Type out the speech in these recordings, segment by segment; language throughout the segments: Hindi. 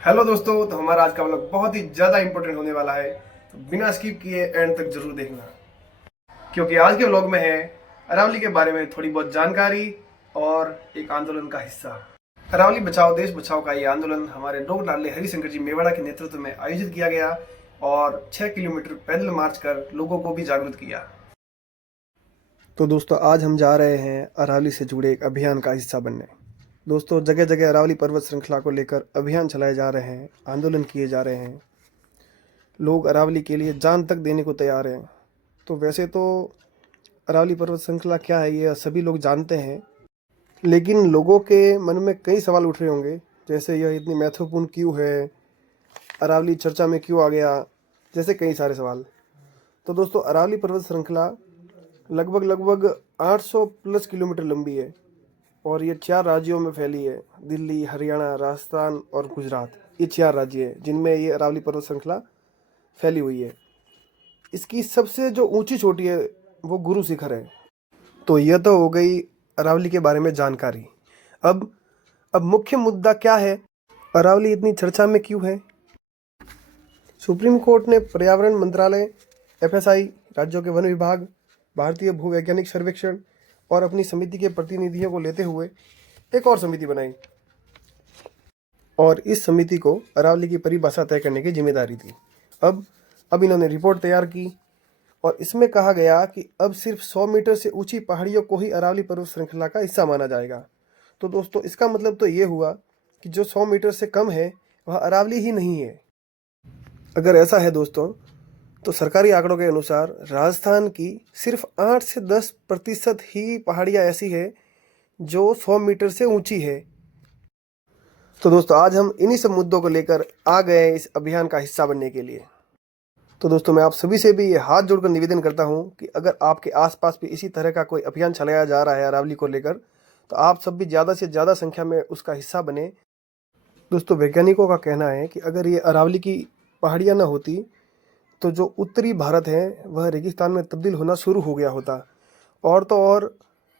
हेलो दोस्तों, तो हमारा आज का व्लॉग बहुत ही ज़्यादा इंपॉर्टेंट होने वाला है। तो बिना स्किप किए एंड तक जरूर देखना, क्योंकि आज के व्लॉग में है अरावली के बारे में थोड़ी बहुत जानकारी और एक आंदोलन का हिस्सा। अरावली बचाओ देश बचाओ का ये आंदोलन हमारे लोक लाडले हरिशंकर जी मेवाड़ा के नेतृत्व में आयोजित किया गया और 6 किलोमीटर पैदल मार्च कर लोगों को भी जागरूक किया। तो दोस्तों, आज हम जा रहे हैं अरावली से जुड़े एक अभियान का हिस्सा बनने। दोस्तों, जगह जगह अरावली पर्वत श्रृंखला को लेकर अभियान चलाए जा रहे हैं, आंदोलन किए जा रहे हैं। लोग अरावली के लिए जान तक देने को तैयार हैं। तो वैसे तो अरावली पर्वत श्रृंखला क्या है ये सभी लोग जानते हैं, लेकिन लोगों के मन में कई सवाल उठ रहे होंगे, जैसे यह इतनी महत्वपूर्ण क्यों है, अरावली चर्चा में क्यों आ गया, जैसे कई सारे सवाल। तो दोस्तों, अरावली पर्वत श्रृंखला लगभग 800 प्लस किलोमीटर लंबी है और ये 4 राज्यों में फैली है। दिल्ली, हरियाणा, राजस्थान और गुजरात, ये 4 राज्य हैं जिनमें ये अरावली पर्वत श्रृंखला फैली हुई है। इसकी सबसे जो ऊंची चोटी है वो गुरु शिखर है। तो यह तो हो गई अरावली के बारे में जानकारी। अब मुख्य मुद्दा क्या है, अरावली इतनी चर्चा में क्यों है। सुप्रीम कोर्ट ने पर्यावरण मंत्रालय, FSI, राज्यों के वन विभाग, भारतीय भूवैज्ञानिक सर्वेक्षण और अपनी समिति के प्रतिनिधियों को लेते हुए एक और समिति बनाई और इस समिति को अरावली की परिभाषा तय करने की जिम्मेदारी थी। अब इन्होंने रिपोर्ट तैयार की और इसमें कहा गया कि अब सिर्फ 100 मीटर से ऊंची पहाड़ियों को ही अरावली पर्वत श्रृंखला का हिस्सा माना जाएगा। तो दोस्तों, इसका मतलब तो ये हुआ कि जो 100 मीटर से कम है वह अरावली ही नहीं है। अगर ऐसा है दोस्तों, तो सरकारी आंकड़ों के अनुसार राजस्थान की सिर्फ 8 से 10% ही पहाड़ियाँ ऐसी है जो 100 मीटर से ऊंची है। तो दोस्तों, आज हम इन्हीं सब मुद्दों को लेकर आ गए हैं इस अभियान का हिस्सा बनने के लिए। तो दोस्तों, मैं आप सभी से भी ये हाथ जोड़कर निवेदन करता हूँ कि अगर आपके आसपास भी इसी तरह का कोई अभियान चलाया जा रहा है अरावली को लेकर, तो आप सब भी ज़्यादा से ज़्यादा संख्या में उसका हिस्सा बने। दोस्तों, वैज्ञानिकों का कहना है कि अगर ये अरावली की पहाड़ियाँ ना होती तो जो उत्तरी भारत है वह रेगिस्तान में तब्दील होना शुरू हो गया होता। और तो और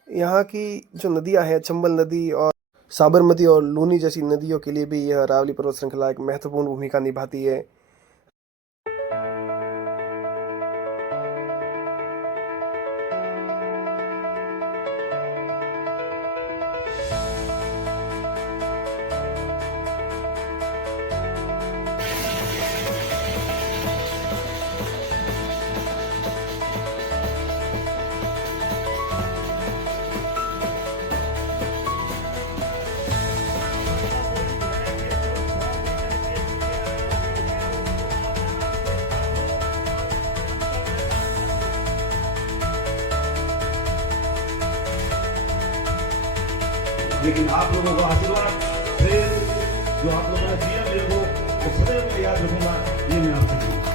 यहाँ की जो नदियाँ हैं, चंबल नदी और साबरमती और लूनी जैसी नदियों के लिए भी यह अरावली पर्वत श्रृंखला एक महत्वपूर्ण भूमिका निभाती है। लेकिन आप लोगों का आशीर्वाद फिर जो आप लोगों ने दिया मेरे को, वो सदैव मैं याद रखूंगा। ये मैं आपसे